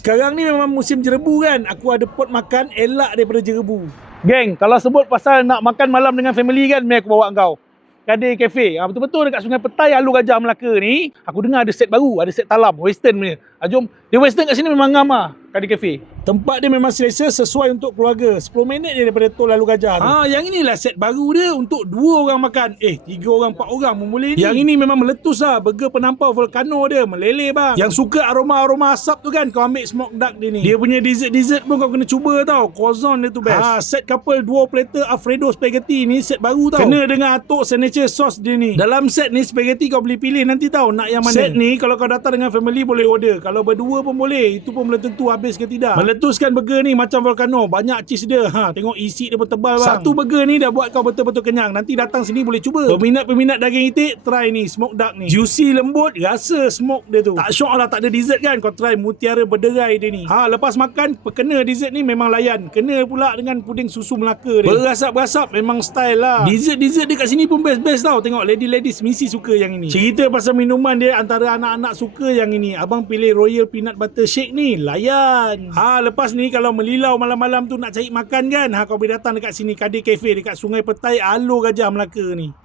Sekarang ni memang musim jerebu kan. Aku ada pot makan elak daripada jerebu. Geng, kalau sebut pasal nak makan malam dengan family kan, aku bawa kau. Kadir Cafe. Betul-betul dekat Sungai Petai, Alur Gajah Melaka ni, aku dengar ada set baru, ada set talam, western punya. Jom, dia western kat sini memang ngam lah, Kadir Cafe. Tempat dia memang selesa, sesuai untuk keluarga. 10 minit je daripada tol Alur Gajah tu. Yang inilah set baru dia untuk 2 orang makan. 3 orang, 4 orang pun boleh ni. Yang ini memang meletus lah. Burger penampau volcano dia, meleleh bang. Yang suka aroma-aroma asap tu kan, kau ambil smoke duck dia ni. Dia punya dessert-dessert pun kau kena cuba tau. Corazon dia tu best. Set couple 2 platter Alfredo spaghetti ni set baru tau. Kena dengan atuk signature sauce dia ni. Dalam set ni spaghetti kau boleh pilih nanti tau nak yang mana. Set ni kalau kau datang dengan family boleh order. Kalau berdua pun boleh. Itu pun belum tentu habis ke tidak. Meletuskan burger ni macam volcano. Banyak cheese dia. Tengok isi dia pun tebal bang. Satu burger ni dah buat kau betul-betul kenyang. Nanti datang sini boleh cuba. Peminat-peminat daging itik, try ni smoke duck ni. Juicy lembut, rasa smoke dia tu. Tak syok lah tak ada dessert kan. Kau try mutiara berderai dia ni. Lepas makan, perkena dessert ni memang layan. Kena pula dengan puding susu Melaka dia. Berasap-berasap memang style lah. Dessert-dessert dia kat sini pun best-best tau. Tengok ladies mesti suka yang ini. Cerita pasal minuman dia, antara anak-anak suka yang ini. Abang pilih Royal Peanut Butter Shake ni. Layan. Lepas ni kalau melilau malam-malam tu nak cari makan kan, kau boleh datang dekat sini, Kadir Cafe dekat Sungai Petai, Alur Gajah Melaka ni.